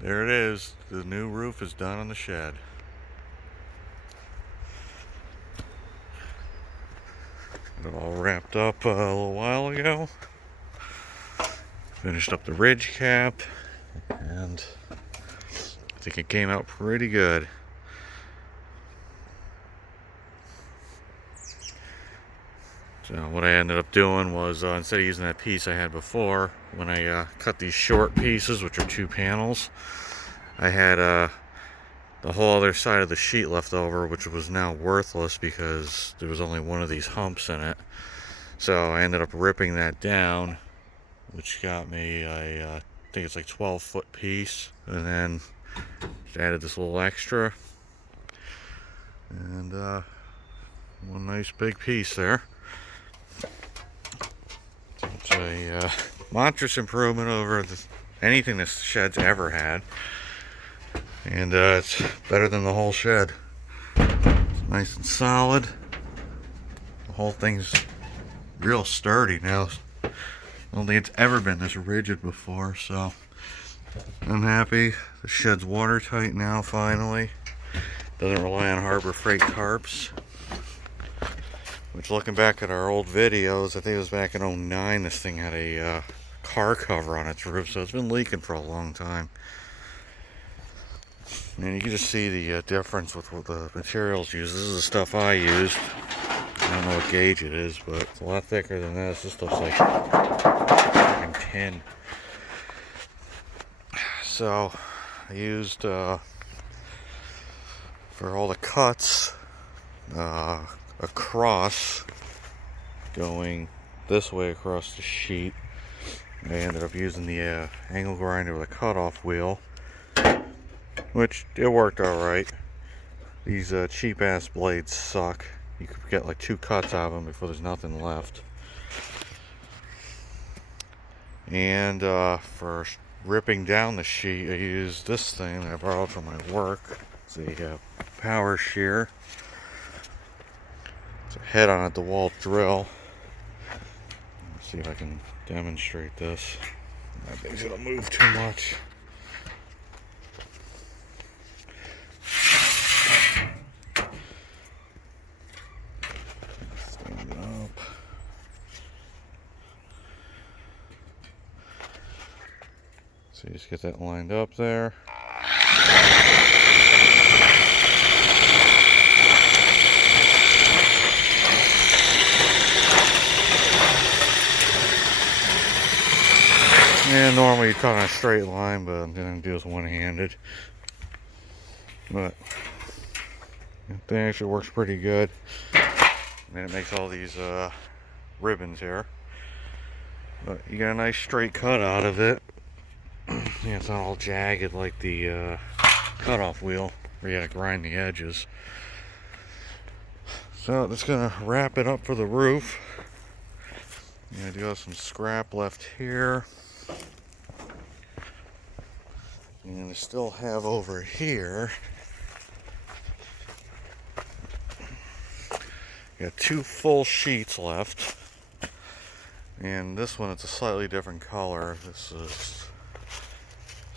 There it is. The new roof is done on the shed. Got it all wrapped up a little while ago. Finished up the ridge cap, and I think it came out pretty good. So what I ended up doing was instead of using that piece I had before, when I cut these short pieces, which are 2 panels, I had the whole other side of the sheet left over, which was now worthless because there was only one of these humps in it. So I ended up ripping that down, which got me I think it's like 12-foot piece, and then just added this little extra, and one nice big piece there. It's a monstrous improvement over anything this shed's ever had, and it's better than the whole shed. It's nice and solid. The whole thing's real sturdy now. I don't think it's ever been this rigid before, so I'm happy. The shed's watertight now, finally. Doesn't rely on Harbor Freight tarps. Which, looking back at our old videos, I think it was back in '09, this thing had a car cover on its roof, so it's been leaking for a long time. And you can just see the difference with what the materials used. This is the stuff I used. I don't know what gauge it is, but it's a lot thicker than this. This stuff's like freaking tin. So I used for all the cuts a cross going this way across the sheet. I ended up using the angle grinder with a cutoff wheel, which it worked alright. These cheap ass blades suck. You could get like 2 cuts out of them before there's nothing left. And for ripping down the sheet, I used this thing that I borrowed from my work. It's a power shear. It's a head on a DeWalt drill. Let's see if I can demonstrate this. That thing's gonna move too much. Stand it up. So you just get that lined up there. Yeah, normally you cut on a straight line, but I'm going to do this one-handed. But the thing actually works pretty good. And it makes all these ribbons here. But you get a nice straight cut out of it. Yeah, it's not all jagged like the cutoff wheel where you gotta grind the edges. So that's gonna wrap it up for the roof. I do have some scrap left here. And I still have over here, got 2 full sheets left. And this one, it's a slightly different color. This is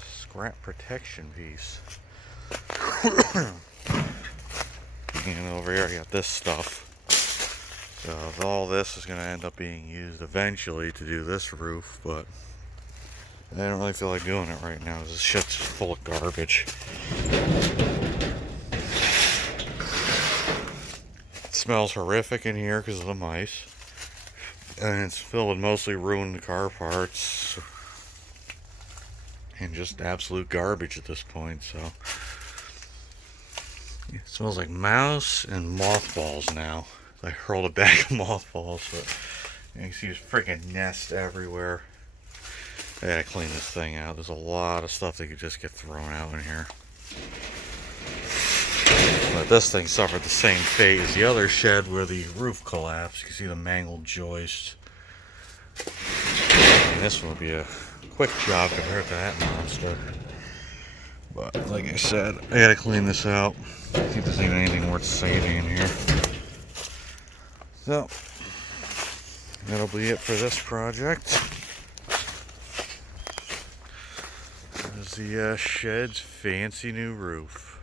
scrap protection piece. And over here I got this stuff. So all this is going to end up being used eventually to do this roof, but I don't really feel like doing it right now. This shit's full of garbage. It smells horrific in here because of the mice. And it's filled with mostly ruined car parts. And just absolute garbage at this point, so. It smells like mouse and mothballs now. I hurled a bag of mothballs, but you can see there's freaking nests everywhere. I gotta clean this thing out. There's a lot of stuff that could just get thrown out in here. But this thing suffered the same fate as the other shed where the roof collapsed. You can see the mangled joist. And this one will be a quick job compared to that monster. But like I said, I gotta clean this out. See if there's even anything worth saving in here. So, that'll be it for this project. Here's the shed's fancy new roof.